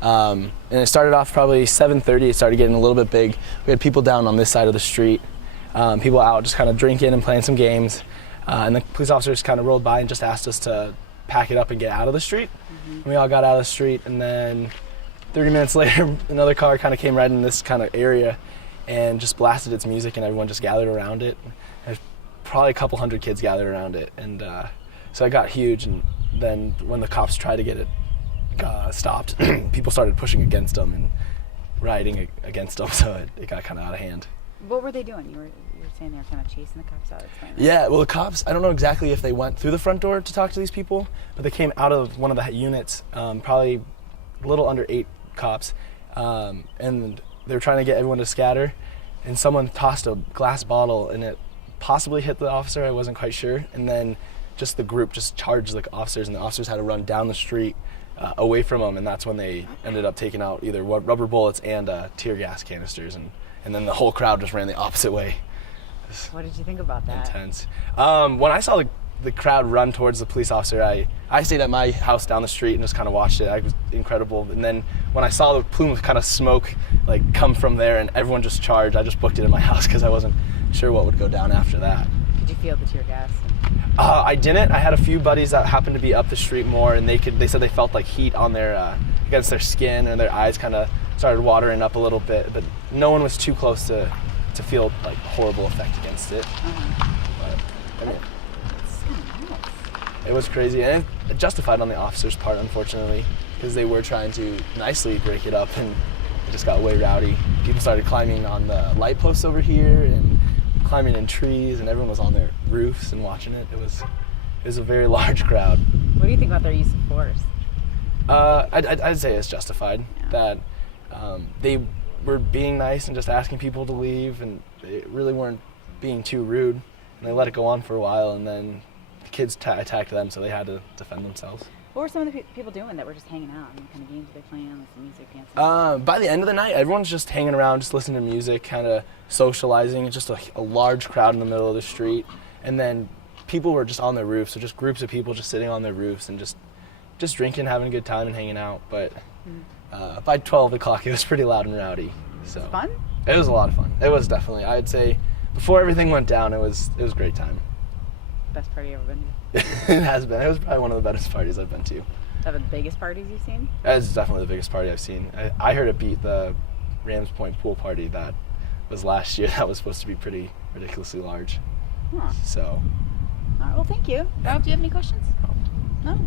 And it started off probably 7:30. It started getting a little bit big. We had people down on this side of the street, people out just kind of drinking and playing some games. And the police officers kind of rolled by and just asked us to pack it up and get out of the street. And we all got out of the street, and then 30 minutes later, another car kind of came right in this kind of area and just blasted its music, and everyone just gathered around it. There's probably a couple hundred kids gathered around it, and so it got huge. And then when the cops tried to get it stopped, people started pushing against them and rioting against them, so it got kind of out of hand. What were they doing? You were saying they were kind of chasing the cops out. Explain that. Yeah, well, the cops, I don't know exactly if they went through the front door to talk to these people, but they came out of one of the units, probably a little under 8 cops, and they were trying to get everyone to scatter, and someone tossed a glass bottle, and it possibly hit the officer. I wasn't quite sure, and then just the group just charged the officers, and the officers had to run down the street away from them, and that's when they ended up taking out either rubber bullets and tear gas canisters, and then the whole crowd just ran the opposite way. What did you think about that? Intense. When I saw the crowd run towards the police officer, I stayed at my house down the street and just kind of watched it. It was incredible. And then when I saw the plume of kind of smoke like come from there and everyone just charged, I just booked it in my house because I wasn't sure what would go down after that. Did you feel the tear gas? I didn't. I had a few buddies that happened to be up the street more, and they said they felt like heat on their against their skin, and their eyes kind of started watering up a little bit. But no one was too close to feel like horrible effect against it. But, I mean, it was crazy, and justified on the officers' part, unfortunately, because they were trying to nicely break it up, and it just got way rowdy. People started climbing on the light posts over here and climbing in trees, and everyone was on their roofs and watching it. It was a very large crowd. What do you think about their use of force? I'd say it's justified. Yeah. That they were being nice and just asking people to leave, and they really weren't being too rude. And they let it go on for a while, and then the kids attacked them, so they had to defend themselves. What were some of the people doing that were just hanging out? What kind of games were they playing? With the music, dancing? By the end of the night, everyone's just hanging around, just listening to music, kind of socializing. It's just a large crowd in the middle of the street. And then people were just on their roofs, so just groups of people just sitting on their roofs and just drinking, having a good time and hanging out. But by 12 o'clock, it was pretty loud and rowdy. So Fun? It was a lot of fun. It was definitely, I'd say, before everything went down, it was a great time. Best party you've ever been to? It has been. It was probably one of the best parties I've been to. Is that the biggest parties you've seen? It's definitely the biggest party I've seen. I heard it beat the Rams Point pool party that was last year. That was supposed to be pretty ridiculously large. Huh. So. All right, well, thank you. Rob, do you have any questions? No?